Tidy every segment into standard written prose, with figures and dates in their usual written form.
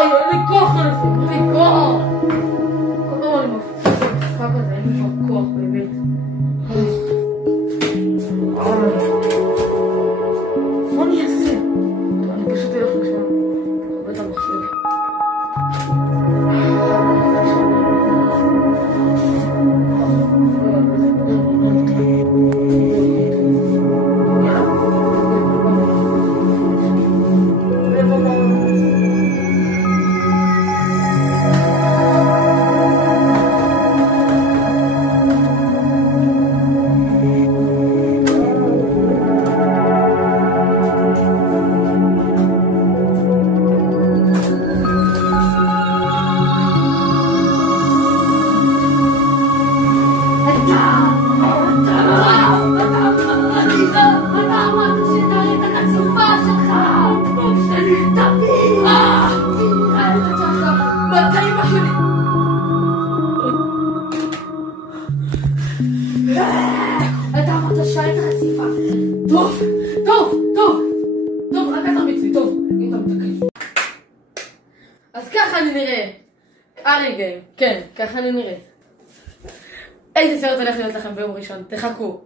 אין לי כוח לזה, אין לי כוח. כל פעם אני מפסקה כזה, אין לי כבר כוח, באמת. מה אני אעשה? אני פשוט אלך לשם. הרבה את המחשב. אתה אמרת שהיית חשיפה. טוב, רק אתה מצלי, טוב, אם אתה מתקש. אז ככה אני נראה. ארי גיים, כן, ככה אני נראה. איזה סרט הולך להיות לכם ביום ראשון, תחכו.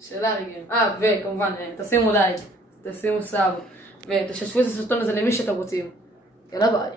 של ארי גיים. וכמובן, תשימו לייק, תשימו סאב, ותשתפו את הסרטון הזה למי שאתם רוצים. יאללה ביי.